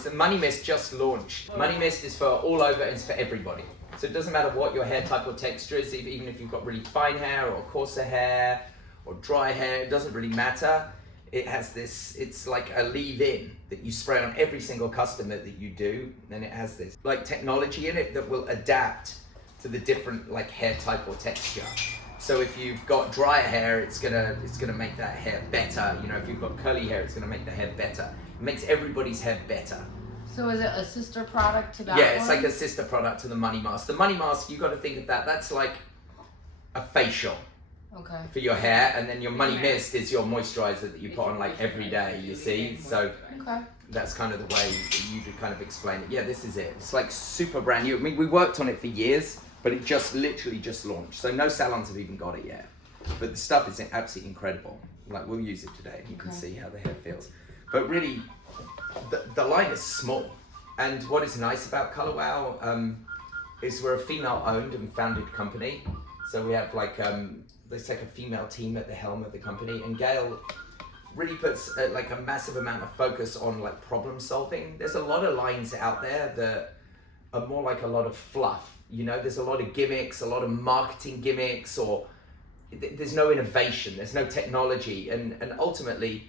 is the Money Mist just launched. Money Mist is for all over and it's for everybody. So it doesn't matter what your hair type or texture is, even if you've got really fine hair or coarser hair or dry hair, it doesn't really matter. It has this, it's like a leave-in that you spray on every single customer that you do, and it has this like technology in it that will adapt to the different like hair type or texture. So if you've got dry hair, it's gonna make that hair better. You know, if you've got curly hair, it's gonna make the hair better. It makes everybody's hair better. So is it a sister product to that Yeah, it's one? like a sister product to the Money Mask. The Money Mask, you got to think of that. That's like a facial. Okay. For your hair, and then your Money Mist is your moisturizer that you put on like every day, you see? So that's kind of the way you kind of explain it. Yeah, this is it. It's like super brand new. I mean, we worked on it for years, but it just literally just launched. So no salons have even got it yet. But the stuff is absolutely incredible. Like, we'll use it today. You can see how the hair feels. But really, the line is small. And what is nice about Color Wow is we're a female-owned and founded company. So we have like, there's like a female team at the helm of the company, and Kale really puts like a massive amount of focus on like problem solving. There's a lot of lines out there that are more like a lot of fluff. You know, there's a lot of gimmicks, a lot of marketing gimmicks, or there's no innovation, there's no technology. And ultimately,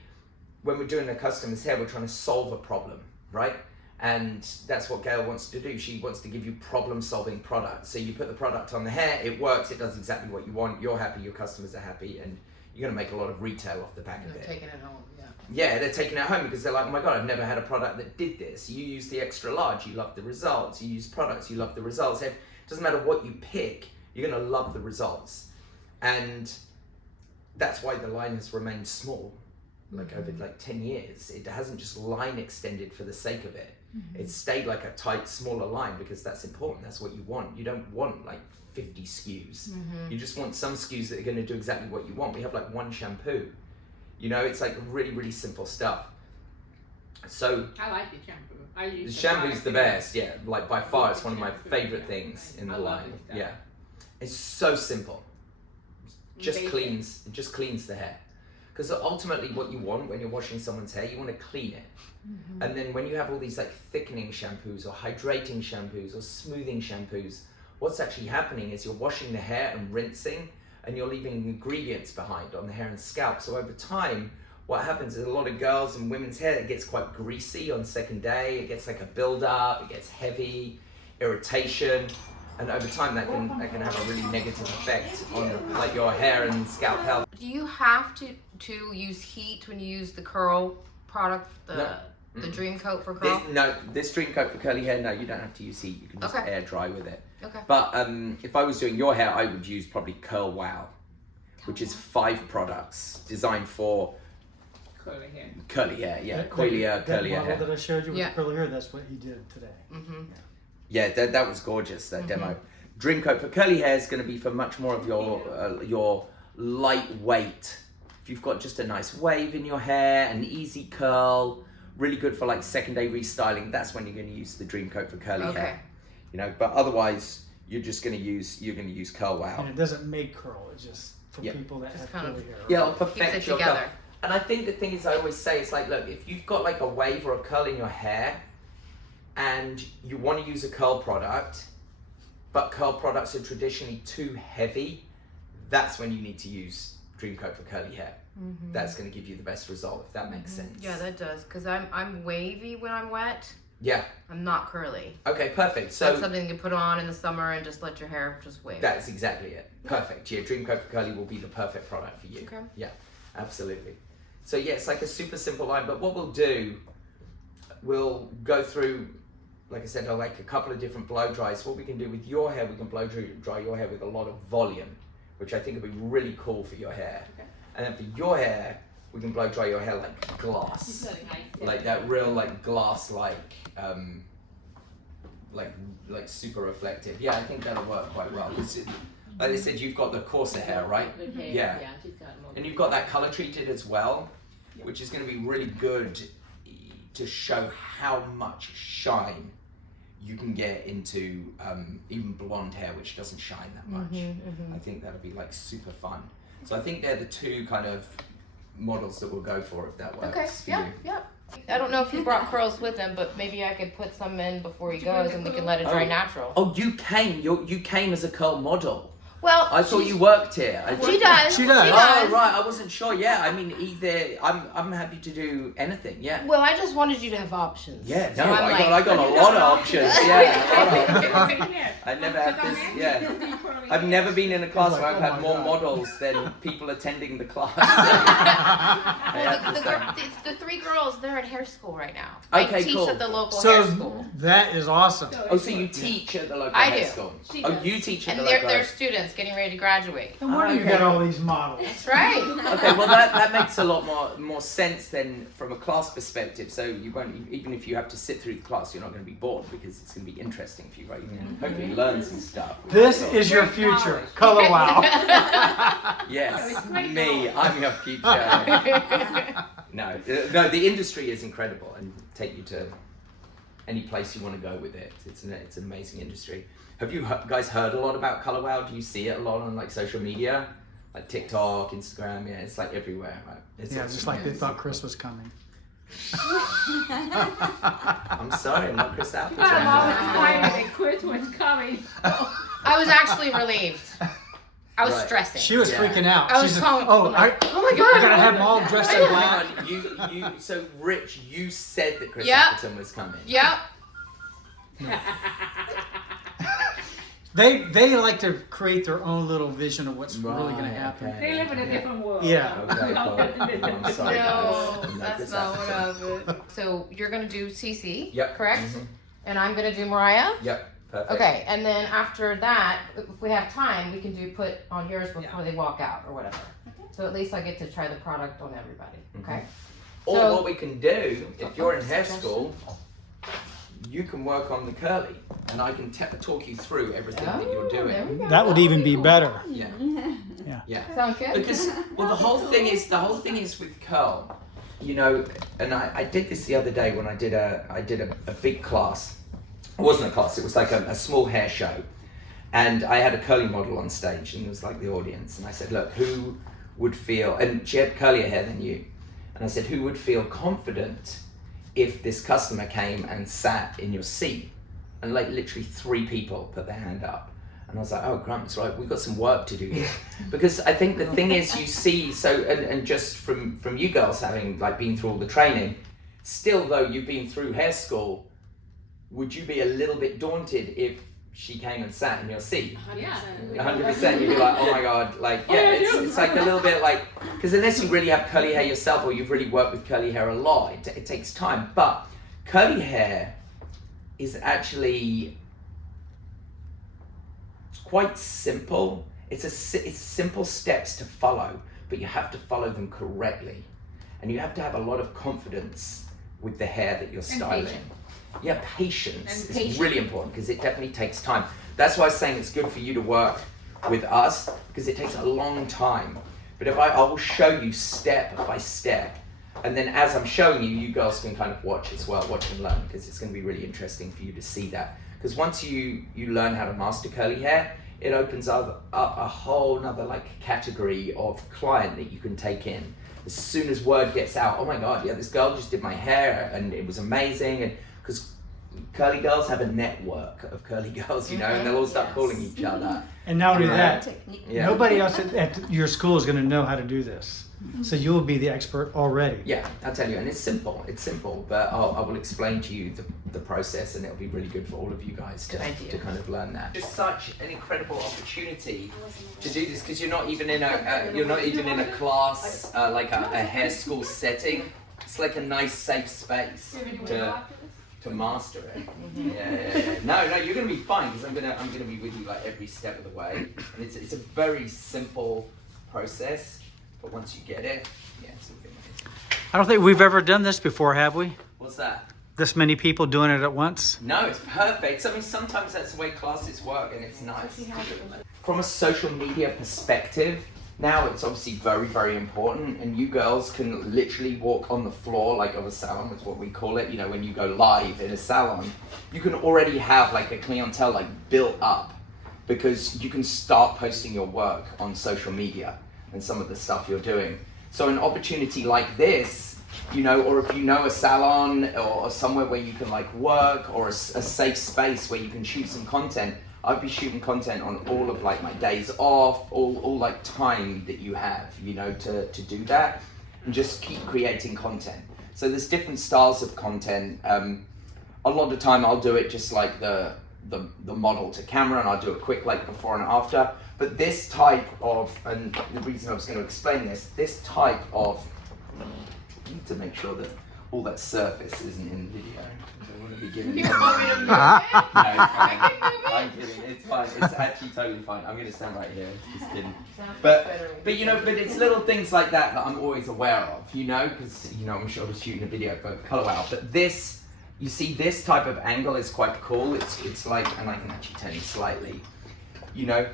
when we're doing a customer's hair, we're trying to solve a problem, right? And that's what Kale wants to do. She wants to give you problem-solving products. So you put the product on the hair, it works, it does exactly what you want, you're happy, your customers are happy, and you're gonna make a lot of retail off the back of it. They're taking it home, yeah. Yeah, they're taking it home because they're like, oh my God, I've never had a product that did this. You use the extra large, you love the results. You use products, you love the results. It doesn't matter what you pick, you're gonna love the results. And that's why the line has remained small, like over like 10 years. It hasn't just line extended for the sake of it. It's stayed like a tight, smaller line because that's important. That's what you want. You don't want like 50 SKUs. You just want some SKUs that are going to do exactly what you want. We have like one shampoo. You know, it's like really, really simple stuff. So I like the shampoo. I use the shampoo's the best. Yeah, like by far, it's one of my favorite things in the line. Yeah, it's so simple. Just cleans the hair. Because ultimately what you want when you're washing someone's hair, you want to clean it. And then when you have all these like thickening shampoos or hydrating shampoos or smoothing shampoos, what's actually happening is you're washing the hair and rinsing, and you're leaving ingredients behind on the hair and scalp. So over time, what happens is a lot of girls and women's hair, it gets quite greasy on second day, it gets like a build-up, it gets heavy, irritation. And over time, that can have a really negative effect on like your hair and scalp health. Do you have to use heat when you use the curl product, the Dreamcoat for curl? This Dreamcoat for curly hair, no, you don't have to use heat. You can just air dry with it. Okay. But if I was doing your hair, I would use probably Curl Wow, which is 5 products designed for curly hair. Curly hair, yeah, coilier, curly hair. That model that I showed you with the curly hair, that's what he did today. Yeah, that was gorgeous, that demo. Dreamcoat for curly hair is going to be for much more of your lightweight. If you've got just a nice wave in your hair, an easy curl, really good for like second day restyling, that's when you're going to use the Dreamcoat for curly hair. You know, but otherwise you're going to use Curl Wow. And it doesn't make curl, it's just for people that have curly hair. Yeah, it'll perfect your together. curl. And I think the thing is, I always say, it's like, look, if you've got like a wave or a curl in your hair and you want to use a curl product, but curl products are traditionally too heavy, that's when you need to use Dreamcoat for curly hair. That's going to give you the best result, if that makes sense. Yeah, that does, because I'm wavy when I'm wet. Yeah. I'm not curly. Okay, perfect. So that's something you put on in the summer and just let your hair just wave. That's exactly it. Perfect. Yeah, Dreamcoat for curly will be the perfect product for you. Okay. Yeah, absolutely. So yeah, it's like a super simple line, but what we'll do, we'll go through, like I said, like a couple of different blow dries. What we can do with your hair, we can blow dry your hair with a lot of volume, which I think would be really cool for your hair. Okay. And then for your hair, we can blow dry your hair like glass, like that real like glass like super reflective. Yeah, I think that'll work quite well. Like I said, you've got the coarser hair, right? Yeah. And you've got that color treated as well, which is going to be really good to show how much shine you can get into even blonde hair, which doesn't shine that much. I think that'll be like super fun. So I think they're the two kind of models that we'll go for, if that works for you. Yeah. I don't know if he brought curls with him, but maybe I could put some in before he goes, and we can let it dry natural. Oh, you came as a curl model. Well, I thought you worked here. She does. She does. Oh right, I wasn't sure. Yeah, I mean, either I'm happy to do anything. Yeah. Well, I just wanted you to have options. Yeah. No, So I got a lot of options. Yeah, a lot of options. I never had this. Yeah. I've never been in a class where I've had more models than people attending the class. The 3 girls, they're at hair school right now. Okay, I teach cool. at the local hair So school. that is awesome. Oh, so you teach at the local I hair do. school? She Oh, does. you teach at And the they're local hair students getting ready to graduate. No wonder you okay. got all these models. That's right. Okay, well that makes a lot more sense than from a class perspective. So you won't, even if you have to sit through the class, you're not going to be bored because it's going to be interesting for you, right? You can hopefully learn some stuff. This is your future. Color wow. Yes, me. I'm your future. No, the industry is incredible and take you to any place you want to go with it. It's an amazing industry. Have you guys heard a lot about Color Wow? Do you see it a lot on like social media? Like TikTok, Instagram, yeah, it's like everywhere, right? It's Yeah, just like they thought Chris was coming. I'm sorry, I'm not Chris Appleton. My mom was excited and Chris was coming. I was actually relieved. I was Right. stressing. She was freaking out. I was She's calling. oh, I'm like, oh my God, I gotta have them all dressed in black. Hang on, so Rich, you said that Chris Yep. Appleton was coming. Yep. They like to create their own little vision of what's really gonna Right, happen. okay. They live in a different world. Yeah. Okay, cool. I'm sorry, No, guys. that's Chris not what Appleton. happened. So you're gonna do CC, Yep. correct? Mhm. And I'm gonna do Mariah. Yep. Perfect. Okay, and then after that, if we have time, we can put on yours before they walk out or whatever. So at least I get to try the product on everybody. Okay. Or So- what we can do, if you're in hair school, you can work on the curly, and I can talk you through everything that you're there we doing. go. That would even be better. Yeah. Yeah. Yeah. Sound good? Because the whole thing is with curl, you know, and I did this the other day when I did a big class. It wasn't a class, it was like a small hair show. And I had a curly model on stage and it was like the audience. And I said, look, who would feel, and she had curlier hair than you. And I said, who would feel confident if this customer came and sat in your seat? And like literally 3 people put their hand up. And I was like, oh, crumbs, right, we've got some work to do here. Because I think the thing is you see, so, and just from you girls having like been through all the training, still though you've been through hair school, would you be a little bit daunted if she came and sat in your seat? Yeah. 100%, you'd be like, oh my God, like, yeah, it's like a little bit like, because unless you really have curly hair yourself or you've really worked with curly hair a lot, it takes time. But curly hair is actually quite simple. It's simple steps to follow, but you have to follow them correctly. And you have to have a lot of confidence with the hair that you're styling. Yeah, patience is really important because it definitely takes time. That's why I was saying it's good for you to work with us because it takes a long time. But if I will show you step by step, and then as I'm showing you, you girls can kind of watch as well, watch and learn, because it's going to be really interesting for you to see that. Because once you learn how to master curly hair, it opens up a whole nother like category of client that you can take in. As soon as word gets out, oh my God, yeah, this girl just did my hair and it was amazing. And because curly girls have a network of curly girls, you know, and they'll all start calling each other. And not only that, Yeah. nobody else at your school is going to know how to do this. So you'll be the expert already. Yeah, I'll tell you, and it's simple, but I will explain to you the process, and it'll be really good for all of you guys to kind of learn that. Just such an incredible opportunity to do this, because you're not even in a class, like a hair school setting. It's like a nice safe space to master it. Yeah. No, you're gonna be fine, because I'm gonna be with you like every step of the way. And it's a very simple process. But once you get it, yeah, it's gonna be amazing. I don't think we've ever done this before, have we? What's that? This many people doing it at once? No, it's perfect. I mean, sometimes that's the way classes work, and it's nice. From a social media perspective, now it's obviously very, very important, and you girls can literally walk on the floor, like of a salon, is what we call it. You know, when you go live in a salon, you can already have like a clientele like built up, because you can start posting your work on social media and some of the stuff you're doing. So an opportunity like this you know, or if you know a salon or somewhere where you can like work, or a safe space where you can shoot some content. I'd be shooting content on all of like my days off, all like time that you have, you know, to do that, and just keep creating content. So there's different styles of content. A lot of the time I'll do it just like the model to camera, and I'll do a quick like before and after. But this type of, and the reason I was going to explain this type of, I need to make sure that all that surface isn't in the video. I want to be giving You want me to move it? I'm kidding. It's fine. It's actually totally fine. I'm gonna stand right here. Just kidding. But you know, but it's little things like that that I'm always aware of. You know, because you know I'm sure I was shooting a video for Color Wow. But this, you see, this type of angle is quite cool. It's like, and I can actually turn you slightly. You know,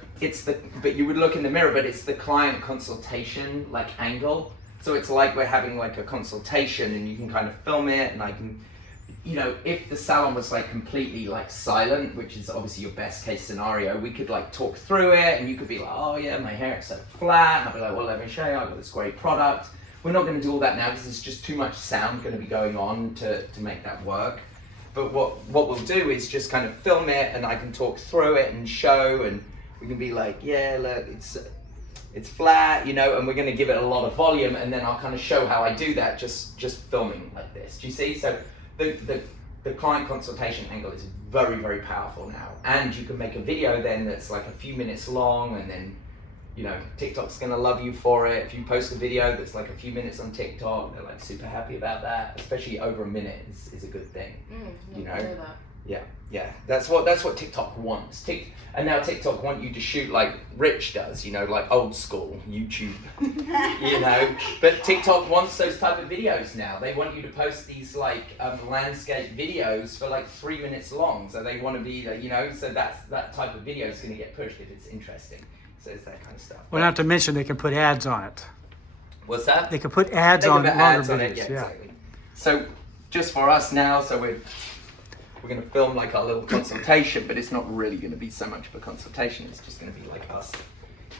but you would look in the mirror, but it's the client consultation like angle. So it's like we're having like a consultation, and you can kind of film it, and I can, you know, if the salon was like completely like silent, which is obviously your best case scenario, we could like talk through it, and you could be like, oh yeah, my hair is so flat, and I'll be like, well, let me show you, I've got this great product. We're not going to do all that now because there's just too much sound going to be going on to make that work. But what we'll do is just kind of film it, and I can talk through it and show, and we can be like, yeah, look, it's flat, you know, and we're going to give it a lot of volume, and then I'll kind of show how I do that just filming like this. Do you see? So the client consultation angle is very, very powerful now, and you can make a video then that's like a few minutes long, and then, you know, TikTok's going to love you for it. If you post a video that's like a few minutes on TikTok, they're like super happy about that, especially over a minute is a good thing. You know? Yeah, that's what TikTok wants. And now TikTok want you to shoot like Rich does, you know, like old school YouTube, you know. But TikTok wants those type of videos now. They want you to post these like landscape videos for like 3 minutes long. So they want to be, you know, so that type of video is going to get pushed if it's interesting. So it's that kind of stuff. Well, not to mention they can put ads on it. What's that? They can put ads They on can put longer ads on it, videos. yeah, exactly. So just for us now, so we're going to film like our little consultation, but it's not really going to be so much of a consultation. It's just going to be like us,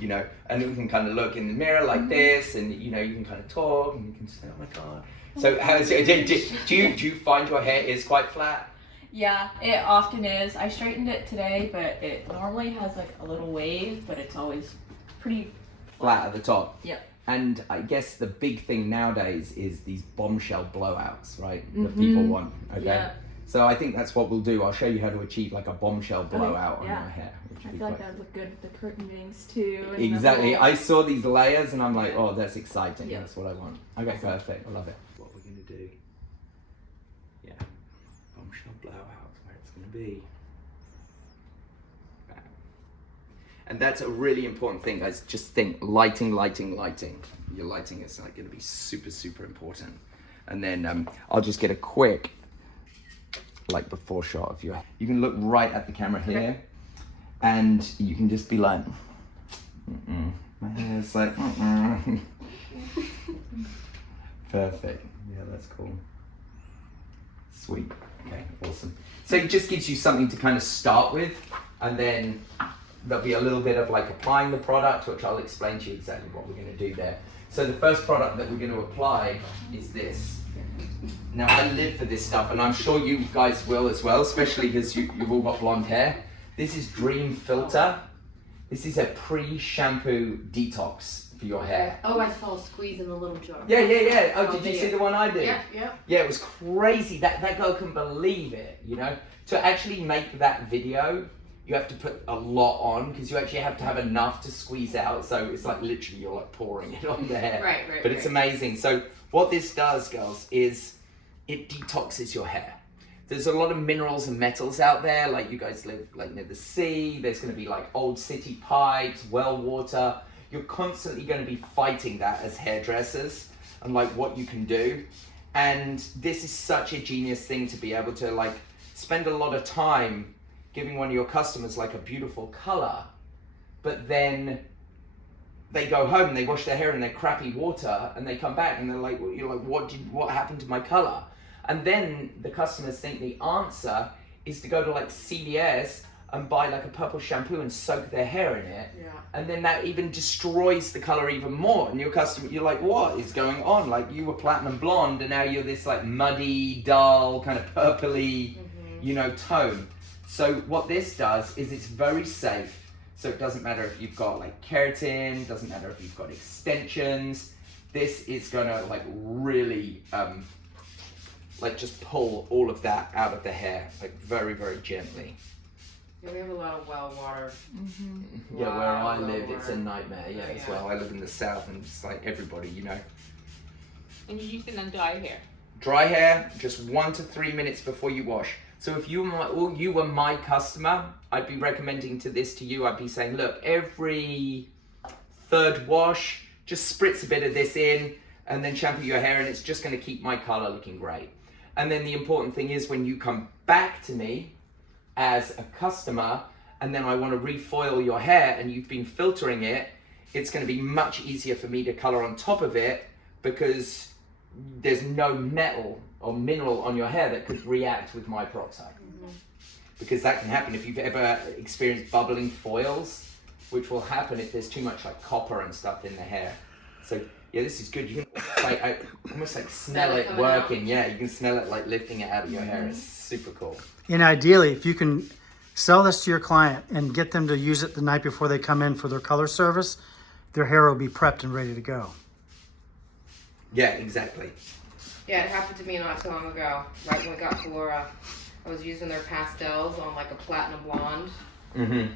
you know, and we can kind of look in the mirror like this, and you know, you can kind of talk, and you can say, oh my god. So how is it? Do you find your hair is quite flat? Yeah, it often is. I straightened it today, but it normally has like a little wave, but it's always pretty Flat at the top. Yep. And I guess the big thing nowadays is these bombshell blowouts, right? That people want. Okay. Yeah. So I think that's what we'll do. I'll show you how to achieve like a bombshell blowout on yeah. your hair. Which I would be feel like quite- that would look good with the curtainings too. And the Exactly. whole- I saw these layers and I'm like, oh, that's exciting. Yeah. That's what I want. Okay, perfect. I love it. What we're going to do. Yeah. Bombshell blowout, where it's going to be. Bam. And that's a really important thing, guys. Just think lighting. Your lighting is like going to be super, super important. And then I'll just get a quick like before shot of your. You can look right at the camera here, and you can just be like, my hair's like, Perfect. Yeah, that's cool. Sweet. Okay, awesome. So it just gives you something to kind of start with, and then there'll be a little bit of like applying the product, which I'll explain to you exactly what we're going to do there. So the first product that we're going to apply is this. Now I live for this stuff, and I'm sure you guys will as well, especially because you've all got blonde hair. This is Dream Filter. This is a pre-shampoo detox for your hair. Oh, I saw a squeeze in the little jar. Yeah. Oh, did you see the one I did? Yeah. Yeah, it was crazy. That girl couldn't believe it, you know? To actually make that video, you have to put a lot on, because you actually have to have enough to squeeze out. So it's like literally you're like pouring it on the hair. Right. But it's amazing. So what this does, girls, is it detoxes your hair. There's a lot of minerals and metals out there, like you guys live like near the sea. There's going to be like old city pipes, well water. You're constantly going to be fighting that as hairdressers, and like what you can do. And this is such a genius thing to be able to like spend a lot of time giving one of your customers like a beautiful color, but then they go home and they wash their hair in their crappy water, and they come back and they're like, well, you're like, what happened to my color? And then the customers think the answer is to go to like CVS and buy like a purple shampoo and soak their hair in it. Yeah. And then that even destroys the color even more. And your customer, you're like, what is going on? Like you were platinum blonde and now you're this like muddy, dull, kind of purpley, you know, tone. So what this does is it's very safe. So it doesn't matter if you've got like keratin, doesn't matter if you've got extensions. This is gonna like really, like just pull all of that out of the hair, like very, very gently. Yeah, we have a lot of well water. Yeah, where I Well live, it's a water. nightmare. Yeah, as Yeah. well. I live in the south, and it's like everybody, you know. And you use it on dry hair. Dry hair, just 1 to 3 minutes before you wash. So if you were my customer, I'd be recommending this to you. I'd be saying, look, every third wash, just spritz a bit of this in, and then shampoo your hair, and it's just going to keep my color looking great. And then the important thing is when you come back to me as a customer, and then I want to refoil your hair, and you've been filtering it, it's going to be much easier for me to color on top of it because there's no metal or mineral on your hair that could react with my peroxide. Because that can happen if you've ever experienced bubbling foils, which will happen if there's too much like copper and stuff in the hair. So yeah, this is good. You can like almost like smell it coming working. Yeah, you can smell it like lifting it out of your hair. It's super cool. And ideally, if you can sell this to your client and get them to use it the night before they come in for their color service, their hair will be prepped and ready to go. Yeah, exactly. Yeah, it happened to me not so long ago. Right when we got to Laura, I was using their pastels on like a platinum blonde, Mm-hmm.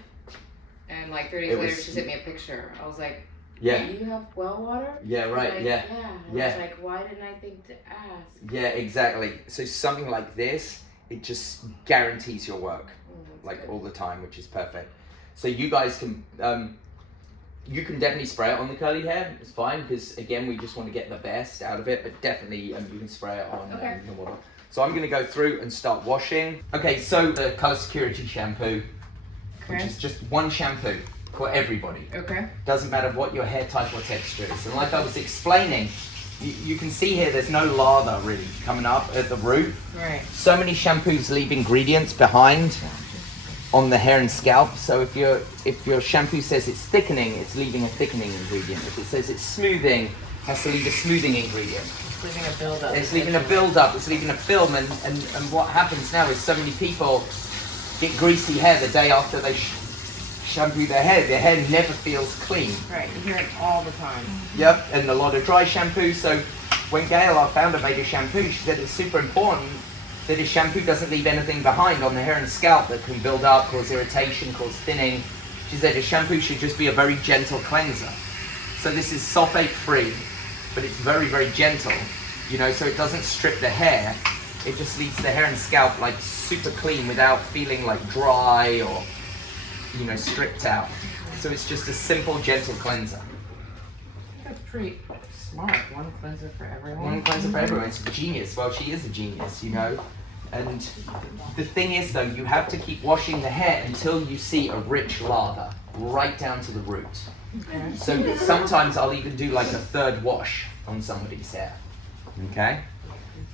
and like 3 days It later, was- she sent me a picture. I was like, Yeah. "Do you have well water?" Yeah, right, Like, yeah. And Yeah. I was like, "Why didn't I think to ask?" Yeah, exactly. So something like this, it just guarantees your work, That's like good. all the time, which is perfect. So you guys can, you can definitely spray it on the curly hair. It's fine because again, we just want to get the best out of it. But definitely, you can spray it on Okay. the water. So I'm going to go through and start washing. Okay, so the Color Security shampoo, which Okay. is just one shampoo for everybody. Okay. Doesn't matter what your hair type or texture is. And like I was explaining, you can see here there's no lather really coming up at the root. Right. So many shampoos leave ingredients behind on the hair and scalp. So if your shampoo says it's thickening, it's leaving a thickening ingredient. If it says it's smoothing, it has to leave a smoothing ingredient. It's leaving a buildup. It's leaving a build-up, it's leaving a film, and what happens now is so many people get greasy hair the day after they shampoo their hair. Their hair never feels clean. Right. You hear it all the time. Yep, and a lot of dry shampoo. So when Kale, our founder, made a shampoo, she said it's super important that his shampoo doesn't leave anything behind on the hair and scalp that can build up, cause irritation, cause thinning. She said a shampoo should just be a very gentle cleanser. So this is sulfate free, but it's very, very gentle, you know, so it doesn't strip the hair. It just leaves the hair and scalp like super clean without feeling like dry or, you know, stripped out. So it's just a simple, gentle cleanser. That's pretty smart. One cleanser for everyone. One cleanser for everyone. It's a genius. Well, she is a genius, you know. And the thing is, though, you have to keep washing the hair until you see a rich lather, right down to the root. Okay. So sometimes I'll even do like a third wash on somebody's hair. Okay.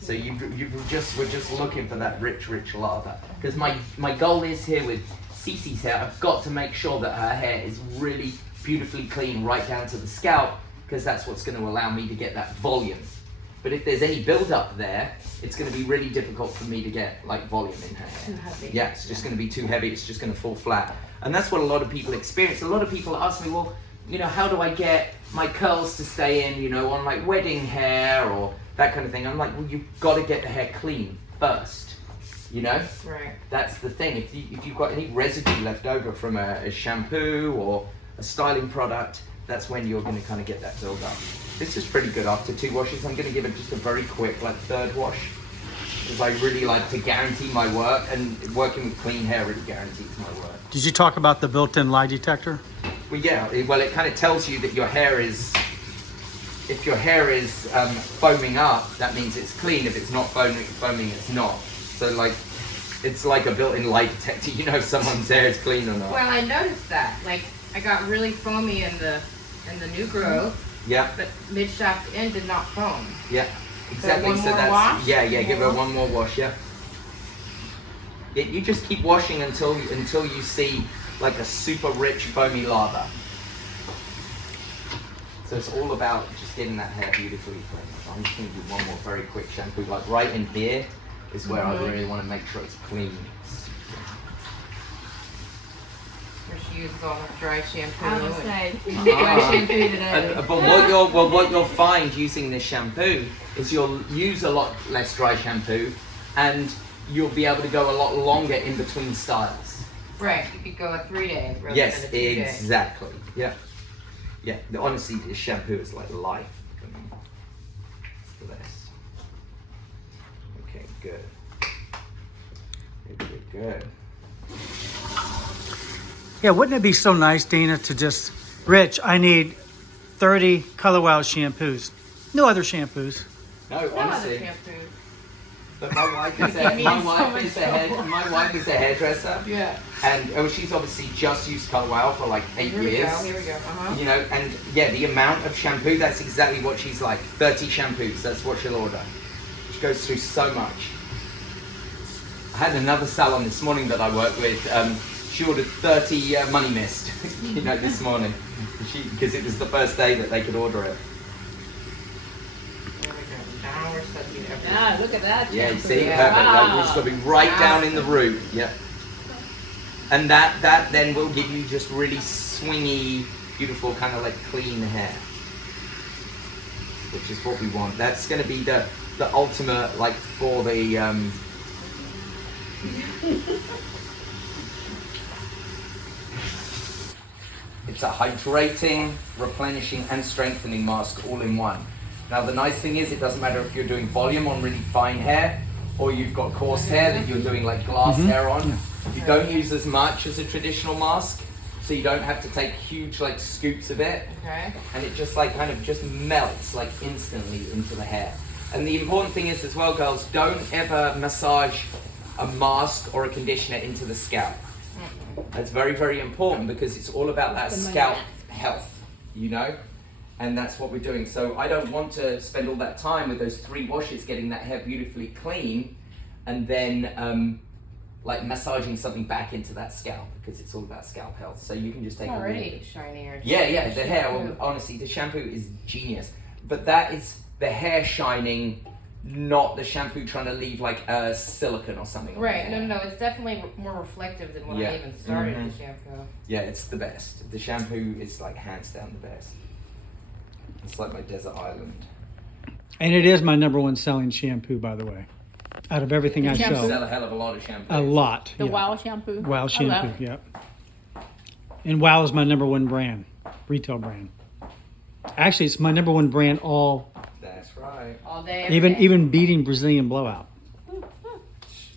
So we're just looking for that rich lather. Because my goal is here with Cece's hair, I've got to make sure that her hair is really beautifully clean right down to the scalp, because that's what's going to allow me to get that volume. But if there's any build-up there, it's going to be really difficult for me to get like volume in her hair. Too heavy. Yeah, it's just going to be too heavy. It's just going to fall flat. And that's what a lot of people experience. A lot of people ask me, well, you know, how do I get my curls to stay in, you know, on like wedding hair or that kind of thing? I'm like, well, you've got to get the hair clean first, you know? Right. That's the thing. If you've got any residue left over from a shampoo or a styling product, that's when you're going to kind of get that build up. This is pretty good after 2 washes. I'm going to give it just a very quick, like, third wash, because I really like to guarantee my work, and working with clean hair really guarantees my work. Did you talk about the built-in lie detector? Well, yeah. Well, it kind of tells you that your hair is. If your hair is foaming up, that means it's clean. If it's not foaming, it's not. So, like, it's like a built-in lie detector. You know if someone's hair is clean or not. Well, I noticed that. Like, I got really foamy in the new growth, Yeah. but mid shaft end did not foam. Yeah. Exactly. one So more that's wash? yeah. One Give more her one more wash. Yeah. You just keep washing until you see like a super rich foamy lather. So it's all about just getting that hair beautifully clean. So I'm just going to do one more very quick shampoo. Like right in here is where I really want to make sure it's clean. Where she uses all her dry shampoo. I would say, Ah. shampoo today. But what you'll find using this shampoo is you'll use a lot less dry shampoo, and you'll be able to go a lot longer in between styles. Right, you could go a 3 day rather Yes, than a 2 day. exactly. Yeah. Yeah, honestly, this shampoo is like life for me. It's the best. Okay, good. Good. Yeah, wouldn't it be so nice, Dina, to just, Rich, I need 30 Color Wow shampoos. No other shampoos. No, No other honestly. shampoo. But my wife is my wife is a hairdresser. Yeah. And she's obviously just used Color Wow for like 8 Here years. we go. Uh-huh. You know, and yeah, the amount of shampoo, that's exactly what she's like. 30 shampoos, that's what she'll order. She goes through so much. I had another salon this morning that I work with. She ordered 30 Money Mist, you know, this morning. Because it was the first day that they could order it. There we go. Now we're sucking everything. Ah, look at that. Yeah, you shampoo. see, Yeah. perfect. Like, it's got to be right Wow. down in the root. Yeah. And that then will give you just really swingy, beautiful, kind of like clean hair, which is what we want. That's going to be the ultimate, like for the It's a hydrating, replenishing, and strengthening mask all in one. Now the nice thing is, it doesn't matter if you're doing volume on really fine hair, or you've got coarse hair that you're doing like glass hair on. You don't use as much as a traditional mask, so you don't have to take huge like scoops of it, Okay. and it just like kind of just melts like instantly into the hair. And the important thing is as well, girls, don't ever massage a mask or a conditioner into the scalp. That's very, very important because it's all about that scalp health, you know? And that's what we're doing. So I don't want to spend all that time with those 3 washes getting that hair beautifully clean and then like massaging something back into that scalp because it's all about scalp health. So you can just take Already shinier. Yeah, the hair, well, honestly, the shampoo is genius. But that is the hair shining, not the shampoo trying to leave like a silicone or something. on Right, the hair. no, it's definitely more reflective than when Yeah. I even started Mhm. the shampoo. Yeah, it's the best. The shampoo is like hands down the best. It's like my desert island. And it is my #1 selling shampoo, by the way. Out of everything I Shampoo? sell. Sell a hell of a lot of shampoo. A lot. The yeah. Wow shampoo. Wow I love shampoo, it. yep. And Wow is my #1 brand, retail brand. Actually, it's my #1 brand all, That's right. All day, every day. even beating Brazilian Blowout.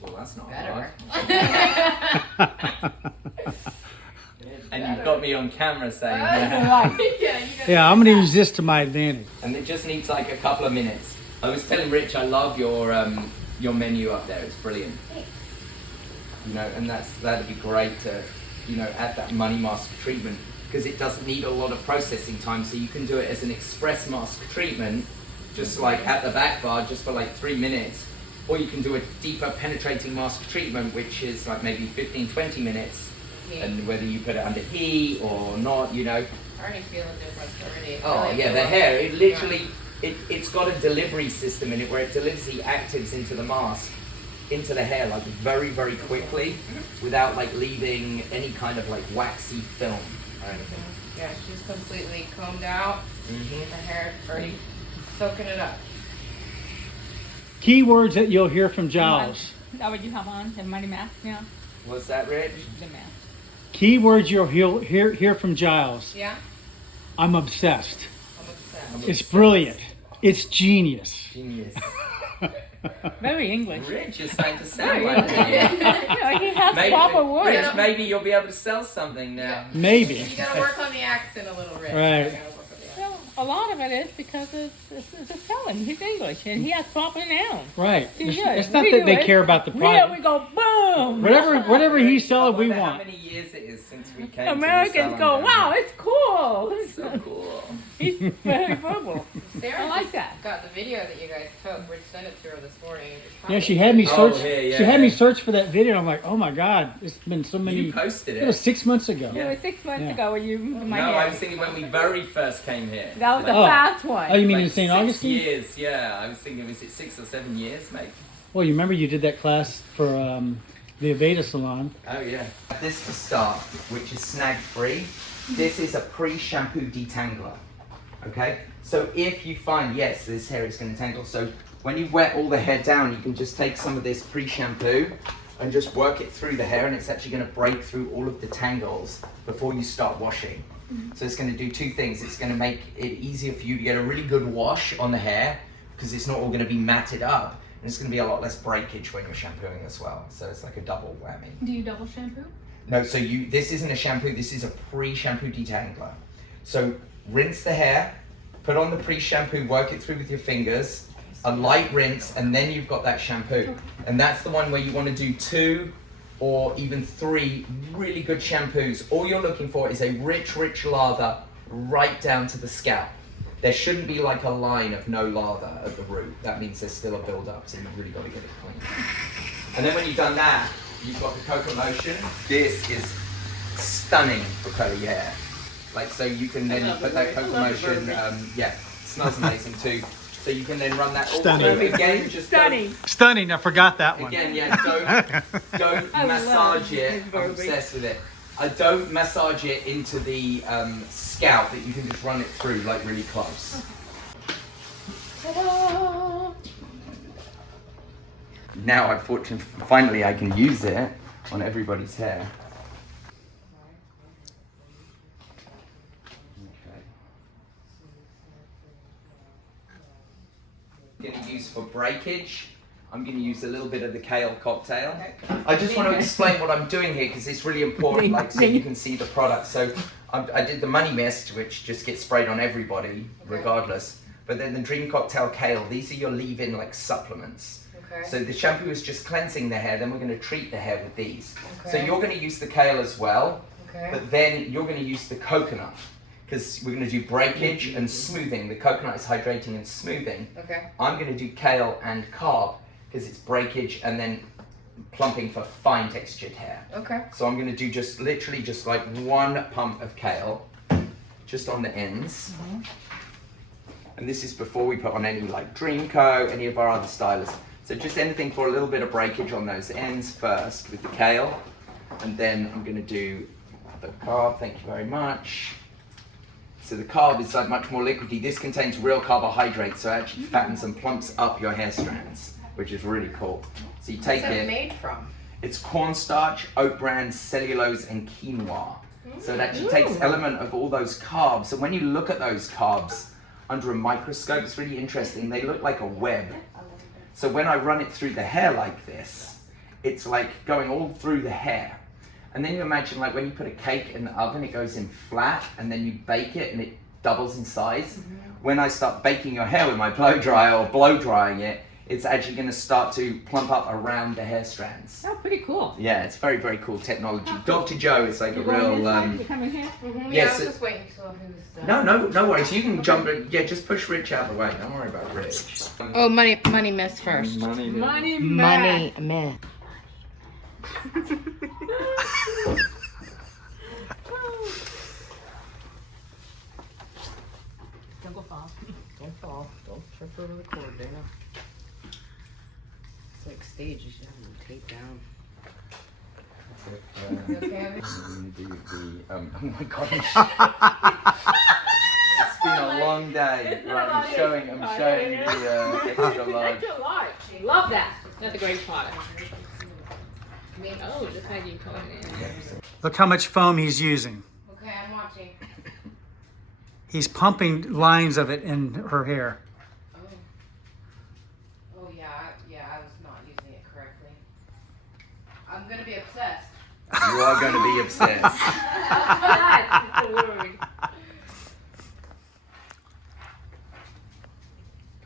Well, that's not Better. hard. And you've got me on camera saying that. Yeah, you gotta Yeah, I'm gonna use this to my advantage. And it just needs like a couple of minutes. I was telling Rich, I love your menu up there. It's brilliant. You know, and that'd be great to, you know, add that money mask treatment because it doesn't need a lot of processing time. So you can do it as an express mask treatment, just like at the back bar, just for like 3 minutes. Or you can do a deeper penetrating mask treatment, which is like maybe 15, 20 minutes. Yeah. And whether you put it under heat or not, you know. I already feel a difference already. Oh Really yeah, feel the it. hair, it literally, it's got a delivery system in it where it delivers the actives into the mask, into the hair like very, very quickly without like leaving any kind of like waxy film or anything. Yeah, she's completely combed out. Mm-hmm. Her hair already soaking it up. Keywords that you'll hear from Giles. That what you have on? The money mask now? What's that, Rich? The mask. Keywords you'll hear from Giles. Yeah? I'm obsessed. I'm obsessed. It's brilliant. It's genius. Genius. Very English. Rich is starting to sound Very like English. me. Yeah, he has Maybe, proper words. Rich, maybe you'll be able to sell something now. Maybe. You gotta work on the accent a little, Rich. Right. You gotta work on the accent. Well, a lot of it is because it's a spelling. He's English and he has proper nouns. Right. It's, Yeah, it's not we that do they it. care about the Yeah, product. we go boom. Whatever he's selling, we I wonder want. how many years it is since we came Americans to the go, salon. wow, it's cool. So cool. He's very verbal. Sarah I like just that. got the video that you guys took. Rich sent it to her this morning. Yeah, she had me Oh, search. yeah, She had me yeah. search for that video. I'm like, oh my god, it's been so many. You posted It was it. 6 months ago. Yeah. It was 6 months Yeah. ago when you moved my No, hair. I was thinking when we very first came here. That was the Oh. fast one. Oh, you mean Like in St. 6 Augustine? years, yeah. I was thinking, was it 6 or 7 years, mate? Well, you remember you did that class for the Aveda Salon. Oh, yeah. This to start, which is snag free. This is a pre-shampoo detangler. Okay? So if you find, yes, this hair is going to tangle, so when you wet all the hair down, you can just take some of this pre-shampoo and just work it through the hair, and it's actually going to break through all of the tangles before you start washing. So it's going to do 2 things. It's going to make it easier for you to get a really good wash on the hair because it's not all going to be matted up, and it's going to be a lot less breakage when you're shampooing as well. So it's like a double whammy. Do you double shampoo? No, so this isn't a shampoo, this is a pre-shampoo detangler. So rinse the hair, put on the pre-shampoo, work it through with your fingers, a light rinse, and then you've got that shampoo. And that's the one where you want to do 2 or even 3 really good shampoos. All you're looking for is a rich lather right down to the scalp. There shouldn't be like a line of no lather at the root. That means there's still a build-up, so you've really got to get it clean. And then when you've done that, you've got the cocoa lotion. This is stunning for curly hair. Like, so you can then put that cocoa lotion, yeah, smells amazing too. So you can then run that all Stunning. through again. Just Stunning. Stunning. I forgot that one. Again, yeah, don't I love massage it. his I'm verbiage. obsessed with it. I don't massage it into the scalp, that you can just run it through like really close. Ta-da! Now, unfortunately, finally I can use it on everybody's hair. Okay. Going to use for breakage. I'm going to use a little bit of the Kale cocktail. I just want to explain what I'm doing here because it's really important, like, so you can see the product. So I did the Money Mist, which just gets sprayed on everybody, regardless. But then the Dream Cocktail Kale, these are your leave-in like supplements. Okay. So the shampoo is just cleansing the hair, then we're going to treat the hair with these. So Okay. you're going to use the Kale as well, Okay. but then you're going to use the coconut because we're going to do breakage and smoothing. The coconut is hydrating and smoothing. Okay. I'm going to do Kale and carb because it's breakage and then plumping for fine textured hair. Okay. So I'm going to do just literally just like 1 pump of Kale just on the ends. And this is before we put on any like Dreamcoat, any of our other stylers. So just anything for a little bit of breakage on those ends first with the Kale. And then I'm going to do the carb, thank you very much. So the carb is like much more liquidy. This contains real carbohydrates, so it actually fattens and plumps up your hair strands, which is really cool. So you take What's it it, made from? it's cornstarch, oat bran, cellulose, and quinoa. So it actually takes element of all those carbs. And when you look at those carbs under a microscope, it's really interesting. They look like a web. So when I run it through the hair like this, it's like going all through the hair. And then you imagine like when you put a cake in the oven, it goes in flat, and then you bake it and it doubles in size. When I start baking your hair with my blow dryer or blow drying it, it's actually going to start to plump up around the hair strands. Oh, pretty cool. Yeah, it's very, very cool technology. Dr. Joe is like a You going real... inside? You coming here? Yeah, Yes, I was it- just waiting till he was done. No worries. You can jump in. Yeah, just push Rich out of the way. Don't worry about Rich. Oh, money mist first. Money. Money, Money mist. Don't go fall. Don't fall. Don't trip over the cord, Dana. It's like stage. You should have them taped down. You okay, Abby? I'm gonna do the, oh my god. It's been a long day. Right, I'm showing the extra large. Extra large. I love that. That's a great product. Oh, just had you coming in. Look how much foam he's using. Okay, I'm watching. He's pumping lines of it in her hair. Oh. Oh yeah, I was not using it correctly. I'm gonna be obsessed. You are going to be obsessed. That's the word.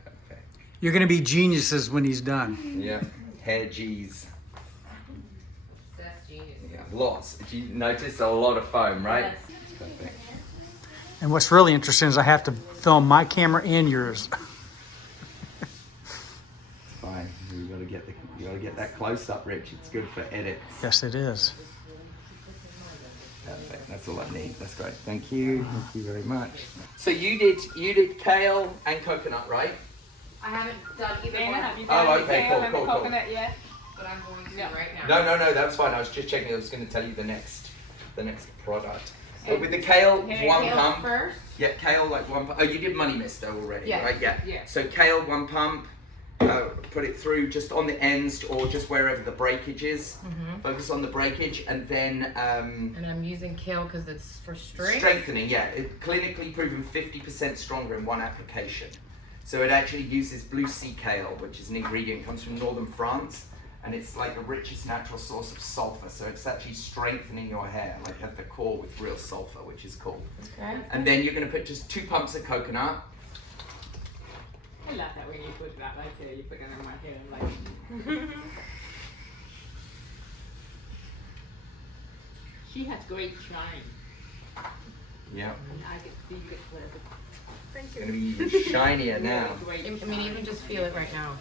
Perfect. You're going to be geniuses when he's done. Yeah. Hair G's. Obsessed genius. Yeah. Lots. Do you notice a lot of foam, right? Yes. Perfect. And what's really interesting is I have to film my camera and yours. Fine. You gotta get that close up, Rich. It's good for edits. Yes, it is. Perfect. That's all I need. That's great. Thank you. Thank you very much. So you did kale and coconut, right? I haven't done either Dana, one, have you Oh, done okay, the cool, kale and cool, the cool. coconut yet? but I'm going to Yeah. right now. No, that's fine. I was just checking. I was going to tell you the next product. But with the kale, Okay, one Kale pump. first. Yeah, kale like one pump. Oh, you did money mist though already, Yeah. right? Yeah. Yeah. So kale, one pump. Put it through just on the ends or just wherever the breakage is. Mm-hmm. Focus on the breakage and then And I'm using Kale because it's for strength. strengthening. Yeah, it clinically proven 50% stronger in one application. So it actually uses blue sea kale, which is an ingredient comes from northern France, and it's like the richest natural source of sulfur. So it's actually strengthening your hair, like at the core with real sulfur, which is cool. Okay. And then you're going to put just 2 pumps of coconut. I love that when you put that like you put it on my hair and like. She has great shine. Yeah, And I get see it with it's going to be even shinier now. great I mean, even just feel it right now.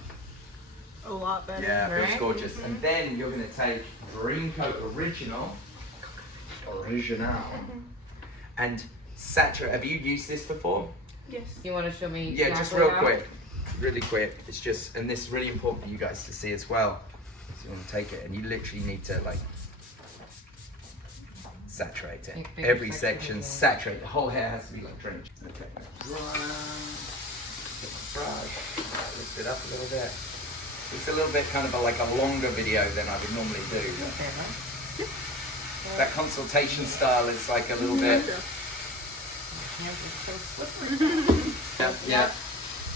A lot better. Yeah, it feels Right? gorgeous. And then you're going to take Dreamcoat Original, and saturate. Have you used this before? Yes. You want to show me? Yeah, just exactly real how? quick, really quick. It's just, and this is really important for you guys to see as well. So you want to take it, and you literally need to like saturate it. Make big Every section, section, yeah. saturate. The whole hair has to be like drenched. Okay, dry. Get my brush. Lift it up a little bit. It's a little bit kind of like a longer video than I would normally do. But that consultation style is like a little bit. Yeah.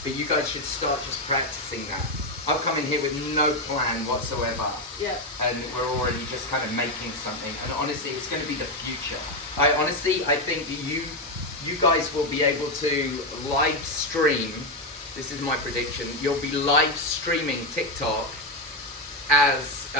But you guys should start just practicing that. I've come in here with no plan whatsoever. Yeah. And we're already just kind of making something. And honestly, it's going to be the future. I think that you guys will be able to live stream. This is my prediction. You'll be live streaming TikTok as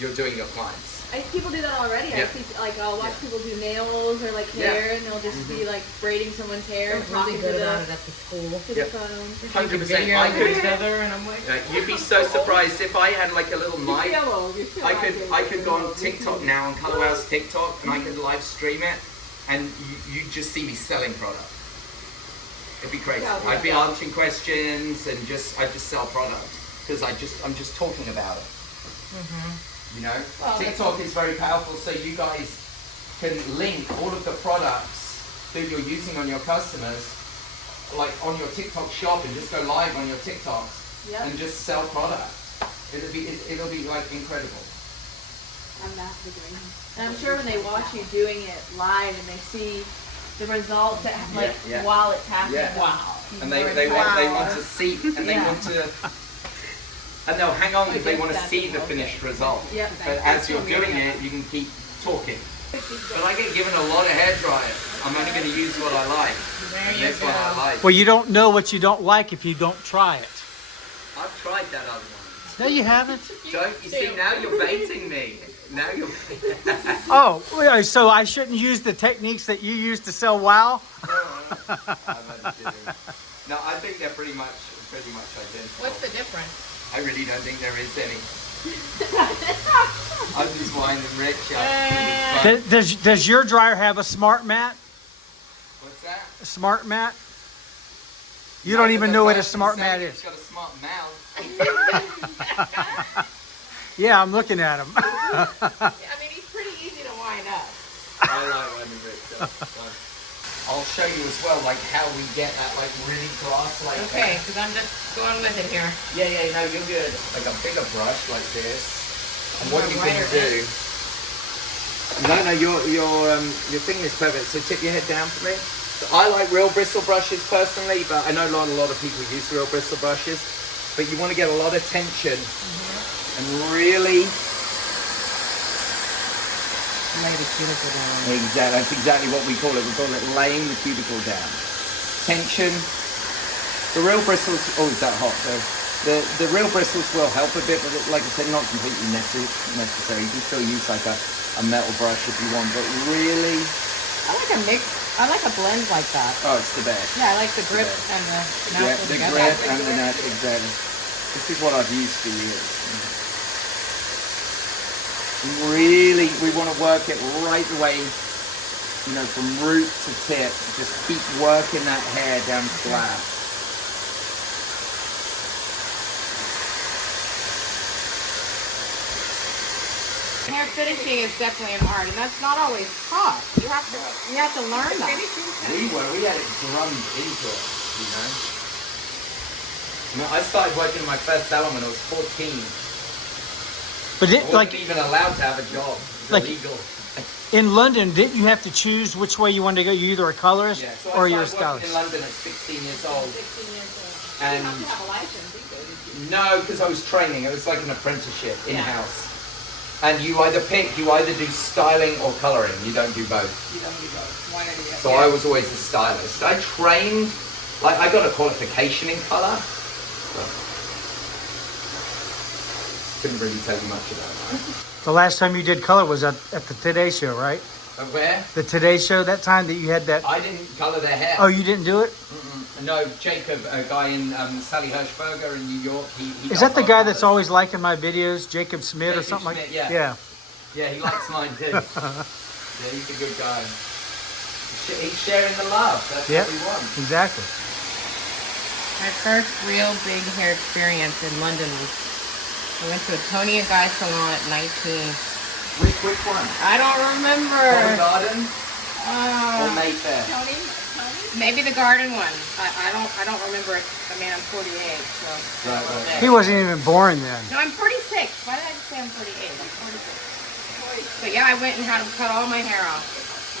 you're doing your clients. I think people do that already. Yeah. I see, like, I'll watch people do nails or like hair, and they'll just be like braiding someone's hair They're and really talking good to about the it at the school. Yeah. phone. 100%. I could. each other, and I'm like, You'd be so surprised if I had like a little mic. yellow. You feel I like could go on TikTok now, on Colorwell's TikTok, and I could live stream it, and you'd just see me selling product. It'd be crazy. Yeah, I'd be yeah. answering questions and I'd just sell product because I'm just talking about it. You know, Well, TikTok is very powerful, so you guys can link all of the products that you're using on your customers, like on your TikTok shop, and just go live on your TikToks Yep. and just sell product. It'll be like incredible. I'm massively doing it. And I'm sure when they watch you doing it live and they see the results that like Yeah. while it's happening. Yeah. Wow. And they want to see, and they Yeah. want to, and they'll hang on because they guess want to that's see the okay. finished result. Yep. But as you're doing it, you can keep talking. But I get given a lot of hair dryers. I'm only going to use what I like. And this one I like. Well, you don't know what you don't like if you don't try it. I've tried that other one. No, you haven't. Don't you see? Now you're baiting me. Now you're. Oh, so I shouldn't use the techniques that you use to sell WoW? No, I think they're pretty much identical. what's the difference? I really don't think there is any. I'm just winding Rich up. Does your dryer have a smart mat? What's that? A smart mat? You don't even know what a smart mat It's is. got a smart mouth. Yeah, I'm looking at him. I mean, he's pretty easy to wind up. I like winding Rich up. I'll show you as well, like how we get that like really glass like Okay, that. because I'm just going with it here. Yeah, no, you're good. Like a bigger brush like this. And what you can Wider do. No, your thing is perfect. So tip your head down for me. So I like real bristle brushes personally, but I know a lot of people use real bristle brushes. But you want to get a lot of tension and really. Lay the cuticle down. Exactly, that's exactly what we call it. We call it laying the cuticle down. Tension. The real bristles, oh, is that hot though? The real bristles will help a bit, but like I said, not completely necessary. You can still use like a metal brush if you want, but really, I like a mix I like a blend like that. Oh, it's the best. Yeah, I like the grip Yeah. and the Yeah, natural the together. grip and the natural, exactly. This is what I've used for years. Really, we want to work it right the way, you know, from root to tip. Just keep working that hair down flat. Hair finishing is definitely an art, and that's not always taught. You have to learn that. We had it drummed into it, you know. I mean, I started working in my first salon when I was 14. But I it, wasn't like even allowed to have a job. It was Like- illegal. in London, didn't you have to choose which way you wanted to go? You're either a colorist Yeah, so or I you're a started working stylist. in London at 16 years old. 16 years old. And You have to have a license either. no, because I was training. It was like an apprenticeship in-house. And you either do styling or coloring. You don't do both. You don't do both. One or the other. So I was always a stylist. I trained, like I got a qualification in color. But couldn't really tell you much about that. The last time you did color was at the Today Show, right? Where? The Today Show, that time that you had that. I didn't color their hair. Oh, you didn't do it? No, Jacob, a guy in Sally Hirschberger in New York. He Is does that the our guy that's colours. always liking my videos, Jacob Smith or Jacob something Schmidt, like? yeah. Yeah. Yeah, he likes mine too. Yeah, he's a good guy. He's sharing the love. That's Yep. what we want. Exactly. My first real big hair experience in London was I went to a Tony and Guy salon at 19. Which one? I don't remember. Covent Garden or Mayfair? Tony? Maybe the garden one. I don't remember it. I mean, I'm 48, so. Right. He wasn't even born then. No, I'm 46. Why did I say I'm 48? I'm 46. But yeah, I went and had him cut all my hair off.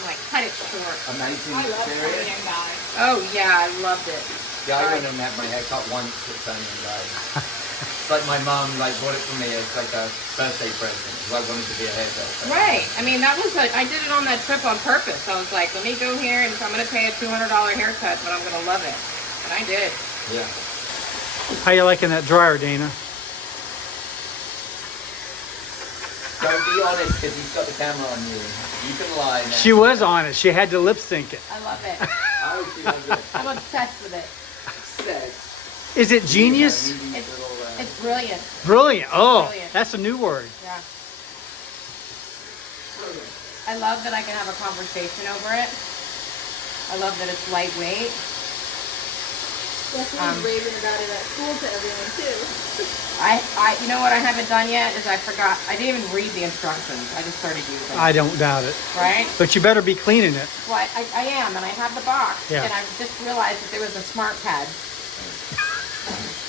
I'm like, cut it short. Amazing I love Tony experience. and Guy. Oh yeah, I loved it. Yeah, I went and had my hair cut once at Tony and Guy. It's like my mum bought it for me as like a birthday present because I wanted to be a hairdresser. Right. I mean, I did it on that trip on purpose. I was like, let me go here and I'm going to pay a $200 haircut, but I'm going to love it. And I did. Yeah. How you liking that dryer, Dana? Don't be honest because he's got the camera on you. You can lie now. She was honest. She had to lip sync it. I love it. Oh, she loves it. I'm obsessed with it. Says. Is it genius? It's brilliant. Brilliant. Oh, Brilliant. that's a new word. Yeah. I love that I can have a conversation over it. I love that it's lightweight. That's what he's raving about it at school to everyone too. You know what I haven't done yet is I forgot. I didn't even read the instructions. I just started using it. I don't doubt it. Right? But you better be cleaning it. Well, I am, and I have the box. Yeah. And I just realized that there was a smart pad.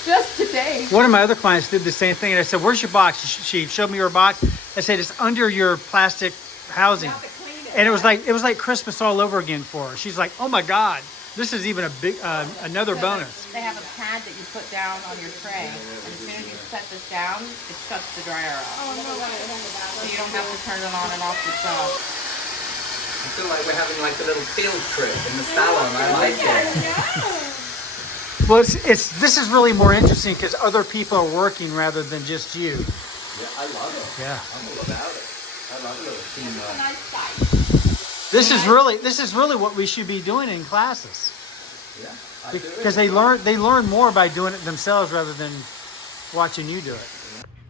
Just today. One of my other clients did the same thing, and I said, "Where's your box?" She showed me her box. I said, "It's under your plastic housing," and it was like Christmas all over again for her. She's like, "Oh my God, this is even a big another bonus." They have a pad that you put down on your tray, and as soon as you set this down, it shuts the dryer off. Oh, no, So you don't have to turn it on and off yourself. I feel like we're having like a little field trip in the salon. I like it. Well, this is really more interesting because other people are working rather than just you. Yeah, I love it. Yeah. I'm all about it. I love a little teamwork. Nice sight. This is really what we should be doing in classes Yeah, I do it. because they learn more by doing it themselves rather than watching you do it.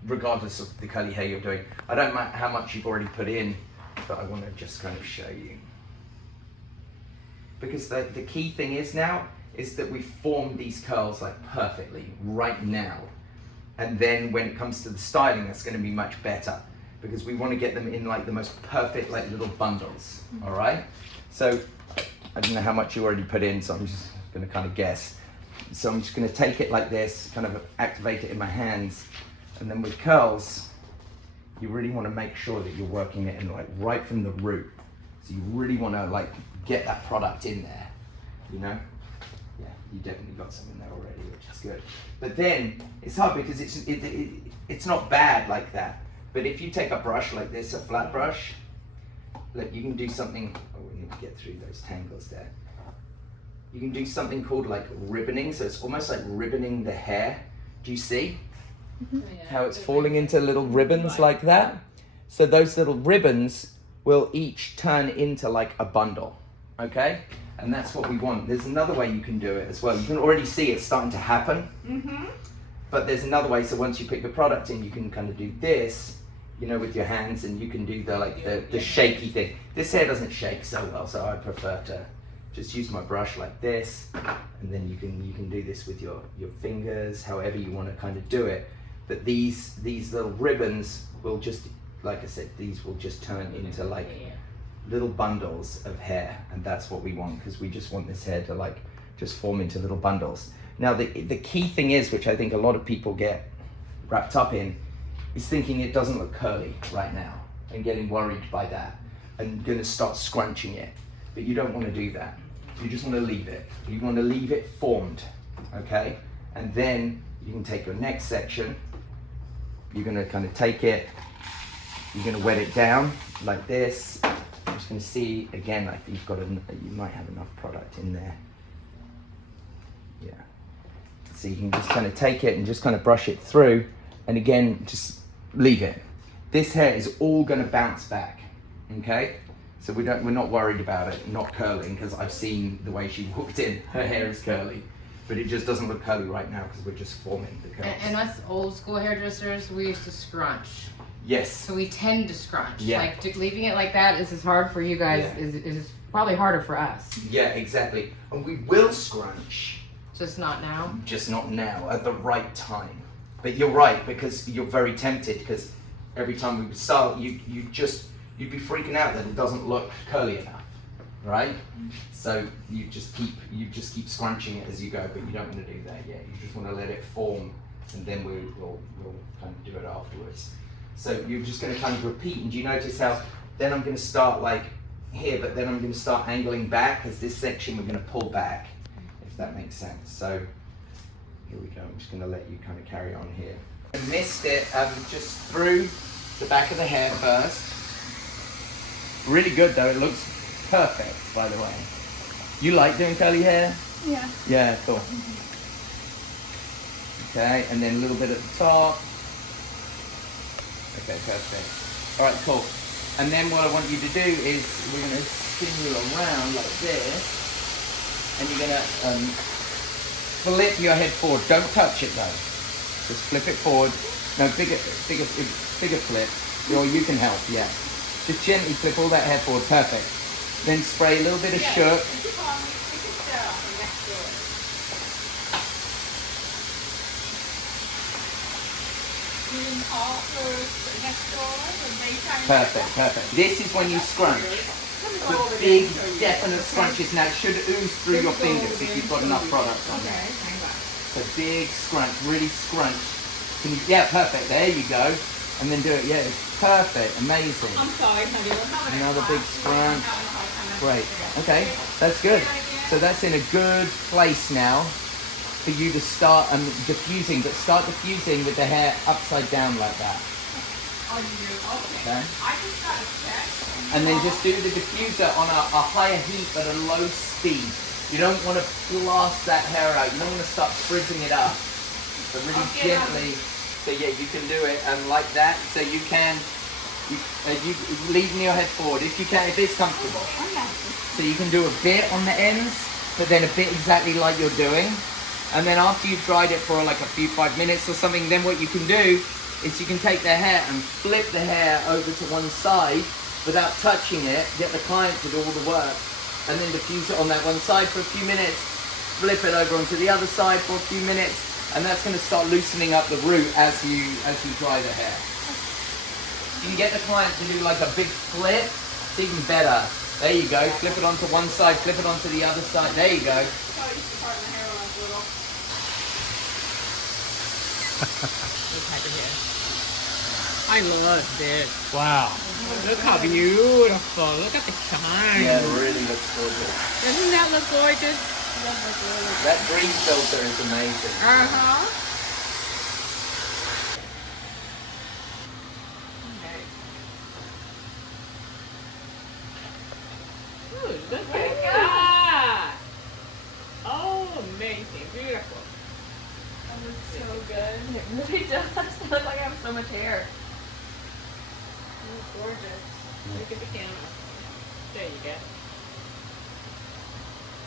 Regardless of the curly hair you're doing, I don't matter how much you've already put in, but I want to just kind of show you. Because the key thing is now is that we form these curls like perfectly right now. And then when it comes to the styling, that's going to be much better because we want to get them in like the most perfect like little bundles. All right. So I don't know how much you already put in, so I'm just going to kind of guess. So I'm just going to take it like this, kind of activate it in my hands. And then with curls, you really want to make sure that you're working it in like right from the root. So you really want to like get that product in there, you know? Yeah, you definitely got some in there already, which is good. But then it's hard because it's not bad like that. But if you take a brush like this, a flat brush, look, you can do something. Oh, we need to get through those tangles there. You can do something called like ribboning. So it's almost like ribboning the hair. Do you see how it's falling into little ribbons like that? So those little ribbons will each turn into like a bundle. okay? And that's what we want. There's another way you can do it as well. You can already see it starting to happen. Mm-hmm. But there's another way, so once you put the product in, you can kind of do this, you know, with your hands, and you can do the shaky thing. This hair doesn't shake so well, so I prefer to just use my brush like this, and then you can do this with your fingers, however you want to kind of do it. But these little ribbons will just, like I said, these will just turn into like little bundles of hair, and that's what we want, because we just want this hair to like just form into little bundles. Now the key thing is, which I think a lot of people get wrapped up in, is thinking it doesn't look curly right now and getting worried by that and gonna start scrunching it. But you don't want to do that. You just want to leave it. You want to leave it formed, okay? And then you can take your next section, you're gonna kind of take it, you're gonna wet it down like this. I'm just gonna see, again, like you might have enough product in there. Yeah. So you can just kind of take it and just kind of brush it through, and again, just leave it. This hair is all gonna bounce back, okay? So we're not worried about it not curling, because I've seen the way she walked in, her hair is curly, but it just doesn't look curly right now because we're just forming the curls. And us old school hairdressers, we used to scrunch. Yes. So we tend to scrunch. Yeah. Like leaving it like that is as hard for you guys Yeah. is probably harder for us. Yeah, exactly. And we will scrunch, Just not now. just not now, at the right time. But you're right, because you're very tempted, because every time we would start, you'd be freaking out that it doesn't look curly enough, right? So you just keep scrunching it as you go, but you don't want to do that yet. You just want to let it form, and then we'll kind of do it afterwards. So you're just going to kind of repeat, and do you notice how then I'm going to start like here, but then I'm going to start angling back, because this section we're going to pull back, if that makes sense. So here we go. I'm just going to let you kind of carry on here. I missed it just through the back of the hair first. Really good though, it looks perfect, by the way. You like doing curly hair? Yeah. Yeah, cool. Okay, and then a little bit at the top. Okay, perfect. All right, cool. And then what I want you to do is we're gonna spin you around like this, and you're gonna flip your head forward. Don't touch it though. Just flip it forward. No, bigger flip. Or you can help, yeah. Just gently flip all that hair forward, perfect. Then spray a little bit of shook. Perfect. This is when you scrunch. The big, definite scrunches. Now it should ooze through your fingers if you've got enough product on there. So big scrunch, really scrunch. Can you, yeah, perfect. There you go. And then do it. Yeah, it's perfect. Amazing. I'm sorry, honey. Another big scrunch. Great. Okay, that's good. So that's in a good place now for you to start diffusing, but start diffusing with the hair upside down like that. Okay. And then just do the diffuser on a higher heat but a low speed. You don't want to blast that hair out. You don't want to start frizzing it up. But really gently. So yeah, you can do it like that. So you can, you leading your head forward if you can, if it's comfortable. So you can do a bit on the ends, but then a bit exactly like you're doing. And then after you've dried it for like a few 5 minutes or something, then what you can do is you can take the hair and flip the hair over to one side without touching it, get the client to do all the work, and then diffuse it on that one side for a few minutes, flip it over onto the other side for a few minutes, and that's going to start loosening up the root as you dry the hair. You can get the client to do like a big flip, it's even better. There you go, flip it onto one side, flip it onto the other side, there you go. I love this. Wow. Look how beautiful. Look at the shine. Yeah, it really looks gorgeous. Doesn't that look gorgeous? That green filter is amazing. Uh-huh. Ooh, look at that. Oh, amazing. Beautiful. That looks so good. It really does. I look like I have so much hair. It looks gorgeous. Look at the camera. There you go.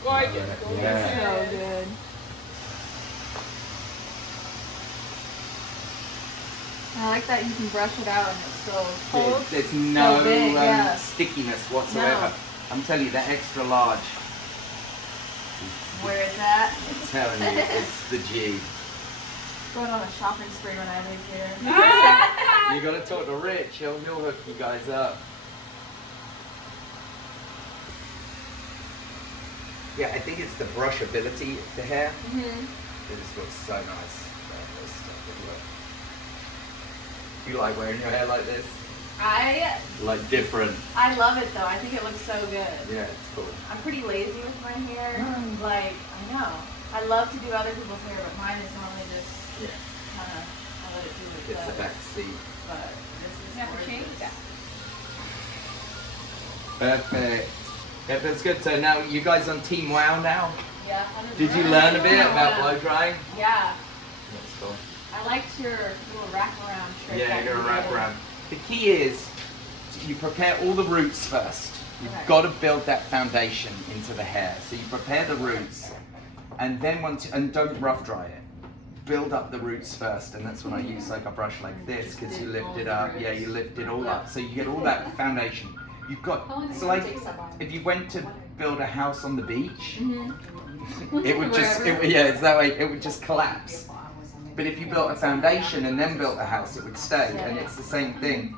Gorgeous. Yeah. So good. I like that you can brush it out and it's so cold. There's no big, yeah. stickiness whatsoever. No. I'm telling you, that extra large. Where is that? I'm telling you, it's the G. Going on a shopping spree when I leave here. You gotta talk to Rich. He'll hook you guys up. Yeah, I think it's the brushability of the hair. Mm-hmm. It just looks so nice. You like wearing your hair like this? Like different. I love it though. I think it looks so good. Yeah, it's cool. I'm pretty lazy with my hair. Like, I know. I love to do other people's hair, but mine is normally just Yeah. kind of, I let it do what it It's does. the back seat. But this is Never change gorgeous. that. Perfect. Yeah, that's good. So now you guys on Team Wow now? Yeah. Did you learn a bit about blow drying? Yeah. That's cool. I liked your little wraparound trick. Yeah, that you're you gonna wrap did. around. The key is you prepare all the roots first. You've Okay. got to build that foundation into the hair. So you prepare the roots, and then and don't rough dry it. Build up the roots first, and that's when I use like a brush like this because you lift it up. Yeah, you lift it all up, so you get all that foundation. You've got. It's like if you went to build a house on the beach, it would just. Yeah, it's that way. It would just collapse. But if you built a foundation and then built a house, it would stay, and it's the same thing.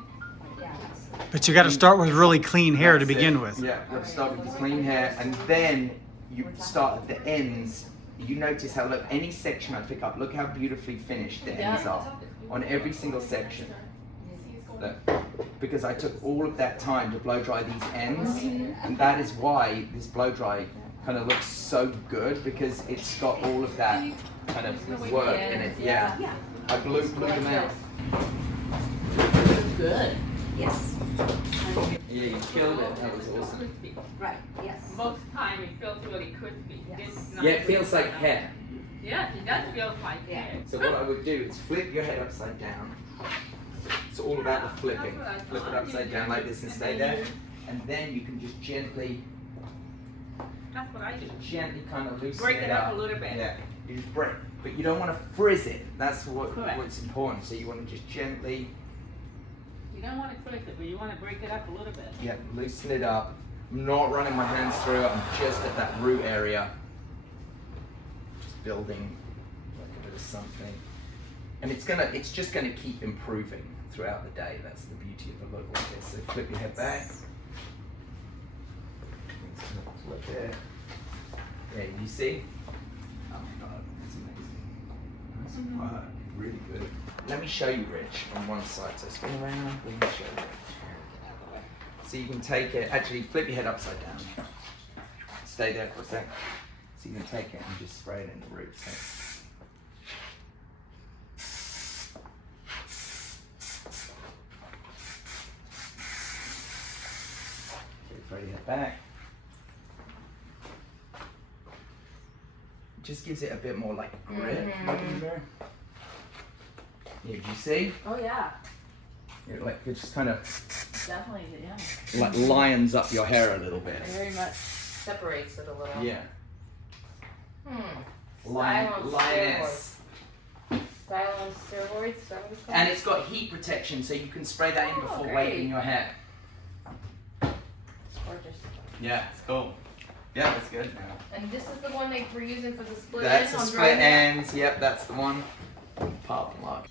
But you got to start with really clean hair to That's begin it. with. Yeah, you start with the clean hair, and then you start at the ends. You notice how, look, any section I pick up, look how beautifully finished the ends are on every single section. Look, because I took all of that time to blow dry these ends, and that is why this blow dry kind of looks so good, because it's got all of that kind of work in it. Yeah, I blew them out. Good. Yes. Yeah, you killed it. That was awesome. Crispy. Right. Yes. Most time it feels really crispy. This is not Yeah, it feels crispy like enough. hair. Yeah, it does feel like Yeah. hair. So what I would do is flip your head upside down. It's all about the flipping. Flip it upside down like this and stay there. And then you can just gently That's what I do. gently kind of loosen Break it it up a little bit. Yeah, you just break. But you don't want to frizz it. That's Correct. what's important. So you want to just gently, You don't want to twist it, but you want to break it up a little bit. yeah, loosen it up. I'm not running my hands through it. I'm just at that root area. Just building like a bit of something. And it's just gonna keep improving throughout the day. That's the beauty of a look like this. So flip your head back. It's gonna flip there. Yeah, you see? Oh my god, it's amazing. Nice work, really good. Let me show you, Rich, on one side. So spin around, let me show you. So you can take it, actually flip your head upside down. Stay there for a sec. So you can take it and just spray it in the roots. Throw your head back. Just gives it a bit more like grip. Yeah, do you see? Oh yeah. It just kind of Definitely, yeah. like lions up your hair a little bit. Very much. Separates it a little. Yeah. Style on Lioness. Style on steroids, is that what it's called? And it's got heat protection, so you can spray that in before great. waving your hair. It's gorgeous. Yeah, it's cool. Yeah, that's good. And this is the one they were using for the split That's ends the on split dry hair? ends. Yep, that's the one. Pop lock.